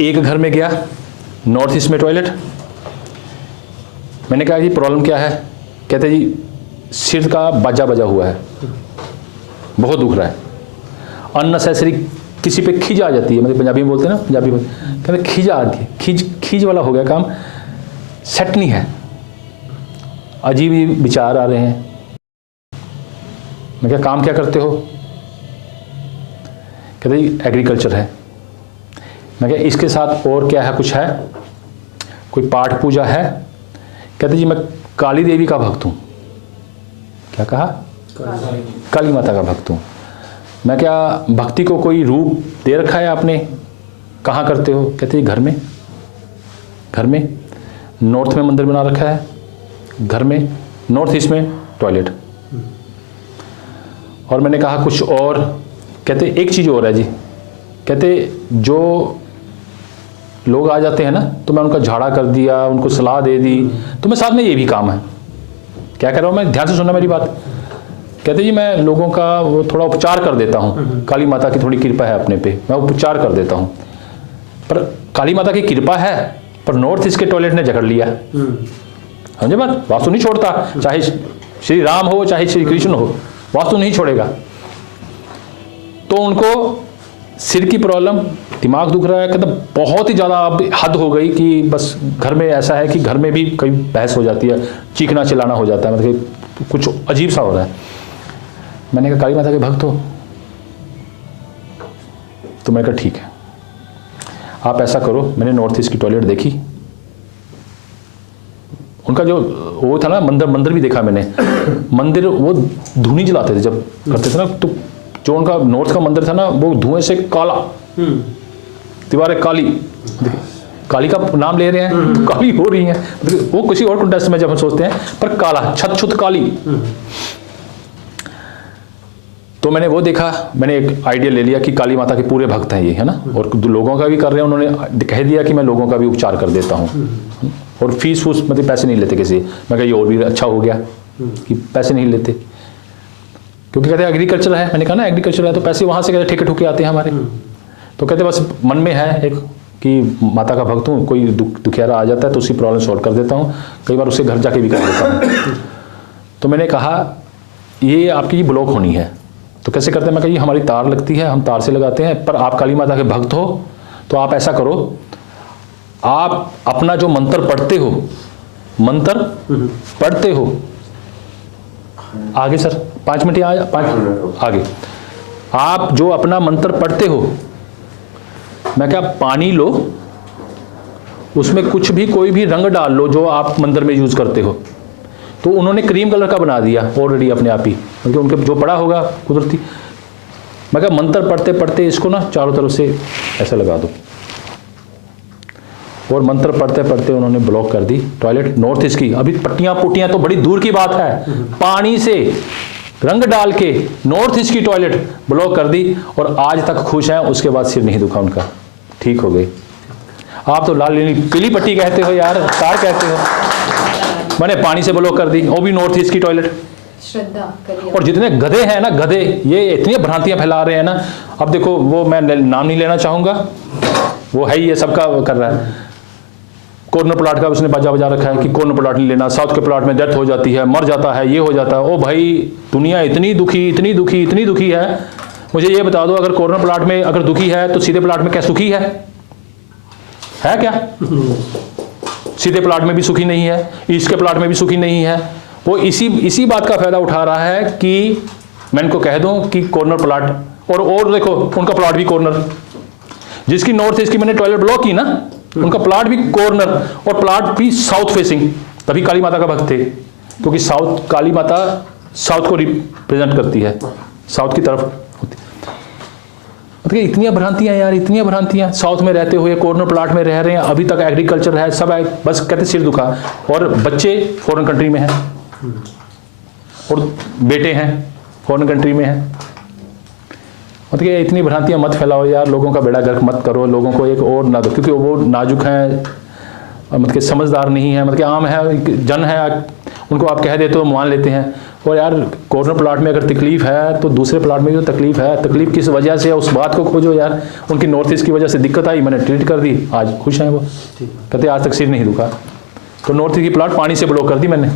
एक घर में गया, नॉर्थ ईस्ट में टॉयलेट। मैंने कहा जी प्रॉब्लम क्या है? कहते जी सिर का बजा बजा हुआ है, बहुत दुख रहा है, अननेसेसरी किसी पे खिज आ जाती है, मतलब पंजाबी में बोलते हैं ना, पंजाबी में कहते खिज आती है, खिज वाला हो गया काम, सेट नहीं है, अजीब ही विचार आ रहे हैं। मैं क्या काम क्या करते हो? कहते जी एग्रीकल्चर है। मैं क्या इसके साथ और क्या है, कुछ है, कोई पाठ पूजा है? कहते जी मैं काली देवी का भक्त हूँ। क्या कहा? काली माता का भक्त हूँ। मैं क्या भक्ति को कोई रूप दे रखा है आपने? कहाँ करते हो? कहते जी घर में। घर में नॉर्थ में मंदिर बना रखा है, घर में नॉर्थ ईस्ट में टॉयलेट। और मैंने कहा कुछ और? कहते एक चीज़ और है जी। कहते जो लोग आ जाते हैं ना, तो मैं उनका झाड़ा कर दिया, उनको सलाह दे दी, तो मैं साथ में ये भी काम है। क्या कर रहा हूँ मैं? ध्यान से सुनना मेरी बात। कहते जी मैं लोगों का वो थोड़ा उपचार कर देता हूँ, काली माता की थोड़ी कृपा है अपने पे, मैं उपचार कर देता हूँ। पर काली माता की कृपा है, पर नॉर्थ ईस्ट के टॉयलेट ने जकड़ लिया। समझे बात? वास्तु नहीं छोड़ता, चाहे श्री राम हो चाहे श्री कृष्ण हो, वास्तु नहीं छोड़ेगा। तो उनको सिर की प्रॉब्लम, दिमाग दुख रहा है, कहते बहुत ही ज़्यादा अब हद हो गई कि बस घर में ऐसा है कि घर में भी कई बहस हो जाती है, चीखना चिल्लाना हो जाता है, मतलब कुछ अजीब सा हो रहा है। मैंने कहा काली माता के भक्त हो? तो मैंने कहा ठीक है, आप ऐसा करो। मैंने नॉर्थ ईस्ट की टॉयलेट देखी, उनका जो वो था ना मंदिर भी देखा मैंने। मंदिर वो धूनी जलाते थे जब करते थे ना, तो जो उनका नॉर्थ का मंदिर था ना, वो धुएं से काला, दीवारें काली, काली का नाम ले रहे हैं तो काली हो रही हैं, वो किसी और कॉन्टेक्स्ट में जब हम सोचते हैं, पर काला, छत छुत काली। तो मैंने वो देखा, मैंने एक आइडिया ले लिया कि काली माता के पूरे भक्त हैं ये, है ना, और लोगों का भी कर रहे हैं। उन्होंने कह दिया कि मैं लोगों का भी उपचार कर देता हूँ, और फीस फूस मतलब पैसे नहीं लेते किसी। मैं कहा ये और भी अच्छा हो गया कि पैसे नहीं लेते, क्योंकि कहते हैं एग्रीकल्चर है। मैंने कहा ना एग्रीकल्चर है तो पैसे वहाँ से कहते ठेके ठुके आते हैं हमारे। तो कहते बस मन में है एक कि माता का भक्त हूँ, कोई दुखियारा आ जाता है तो उसकी प्रॉब्लम सॉल्व कर देता हूँ, कई बार उससे घर जाके भी कर देता हूँ। तो मैंने कहा ये आपकी ब्लॉक होनी है। तो कैसे करते हैं? मैं कहा ये हमारी तार लगती है, हम तार से लगाते हैं, पर आप काली माता के भक्त हो तो आप ऐसा करो, आप अपना जो मंत्र पढ़ते हो, मंत्र पढ़ते हो, आगे सर 5 मिनट आया, 5 आगे, आप जो अपना मंत्र पढ़ते हो, मैं क्या पानी लो, उसमें कुछ भी कोई भी रंग डाल लो जो आप मंदिर में यूज करते हो। तो उन्होंने क्रीम कलर का बना दिया ऑलरेडी अपने आप ही, क्योंकि उनके जो पड़ा होगा कुदरती। मैं क्या मंत्र पढ़ते पढ़ते इसको ना चारों तरफ से ऐसा लगा दो, और मंत्र पढ़ते पढ़ते उन्होंने ब्लॉक कर दी टॉयलेट नॉर्थ ईस्ट की। अभी पट्टियां पुट्टियां तो बड़ी दूर की बात है, पानी से रंग डाल के नॉर्थ ईस्ट की टॉयलेट ब्लॉक कर दी, और आज तक खुश हैं। उसके बाद सिर नहीं दुखा उनका, ठीक हो गई। आप तो लाल पीली पट्टी कहते हो यार, तार कहते हो, मैंने पानी से ब्लॉक कर दी, वो भी नॉर्थ ईस्ट की टॉयलेट। श्रद्धा करिए। और जितने गधे हैं ना, गधे, ये इतनी भ्रांतियां फैला रहे हैं ना। अब देखो वो मैं नाम नहीं लेना चाहूंगा, वो है ही ये सबका कर रहा है। कॉर्नर प्लाट का उसने बाजा बजा रखा है कि कॉर्नर प्लाट नहीं लेना, साउथ के प्लाट में डेथ हो जाती है, मर जाता है, ये हो जाता है। ओ भाई दुनिया इतनी दुखी इतनी दुखी इतनी दुखी है, मुझे ये बता दो, अगर कॉर्नर प्लाट में अगर दुखी है तो सीधे प्लाट में क्या सुखी है क्या? सीधे प्लाट में भी सुखी नहीं है, ईस्ट के प्लाट में भी सुखी नहीं है। वो इसी बात का फायदा उठा रहा है कि मैं इनको कह दूं कि कॉर्नर प्लाट, और देखो उनका प्लाट भी कॉर्नर, जिसकी नॉर्थ ईस्ट की मैंने टॉयलेट ब्लॉक की ना, उनका प्लाट भी कॉर्नर और प्लाट भी साउथ फेसिंग। तभी काली माता का भक्त थे, क्योंकि साउथ काली माता साउथ को रिप्रेजेंट करती है, साउथ की तरफ होती। मतलब इतनी भ्रांतियां यार, इतनी भ्रांतियां। साउथ में रहते हुए कॉर्नर प्लाट में रह रहे हैं, अभी तक एग्रीकल्चर है, सब है, बस कहते सिर दुखा, और बच्चे फॉरेन कंट्री में हैं, और बेटे हैं फॉरेन कंट्री में हैं। मतलब इतनी भ्रांतियां मत फैलाओ यार, लोगों का बेड़ा गर्क मत करो, लोगों को एक और ना दो, क्योंकि वो नाजुक हैं, मतलब समझदार नहीं है, मतलब आम है, जन है, उनको आप कह देते हो मान लेते हैं। और यार कॉर्नर प्लाट में अगर तकलीफ है तो दूसरे प्लाट में भी तो तकलीफ है, तकलीफ किस वजह से है उस बात को खोजो यार। उनकी नॉर्थ ईस्ट की वजह से दिक्कत आई, मैंने ट्रीट कर दी, आज खुश हैं वो, कहते आज तक सिर नहीं दुखा। तो नॉर्थ ईस्ट की प्लाट पानी से ब्लॉक कर दी मैंने।